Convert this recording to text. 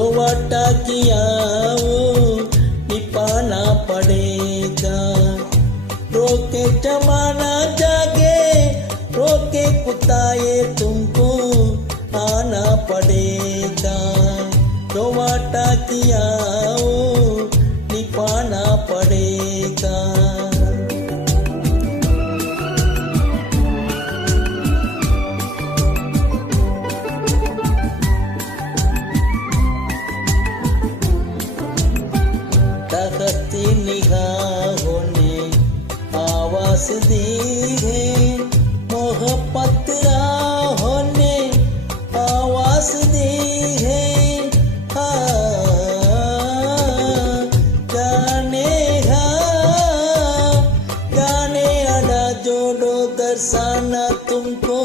जो वाटा किया वो निभाना पड़ेगा। रोके जमाना जागे, रोके कुताए तुमको आना पड़ेगा। जो वाटा किया वो निभाना पड़ेगा। तकती निगाहों ने आवाज दी है, मोहब्बत राहों ने आवाज दी है। गाने आना जोड़ो दर्शाना तुमको